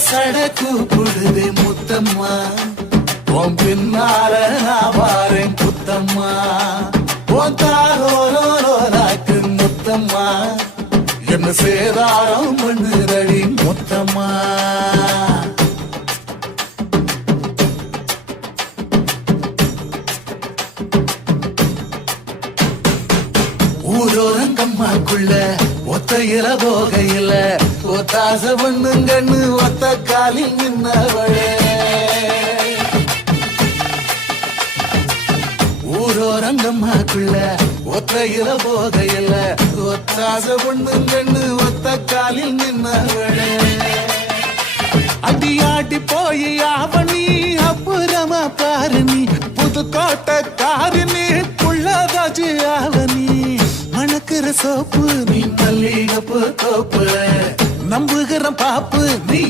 சட கூப்பிடுதே முத்தம்மா உன் பின்னால நான் வாரேன் புத்தம்மா உன் தாரோராக்கு முத்தம்மா என்ன சேதாரம் பண்ணுதடி முத்தம்மா ஊரோரங்கம்மாக்குள்ள ஒத்தையில போகையில ஒத்தாச பண்ணுங்கன்னு ஒத்த காலில் நின்னவளே ஊரோரங்கம்மாக்குள்ள ஒத்தையில போகையில ஒத்தாச பண்ணுங்கன்னு ஒத்த காலில் நின்னவளே அடியாட்டி போய் ஆவணி அப்புறமா பாரு நீ புதுக்கோட்டை காரு நீ புள்ளதாச்சு ஆவணி மணக்கிற சோப்பு நீ மல்லிகப்பு தோப்பு நம்புகிற பாப்பு நீ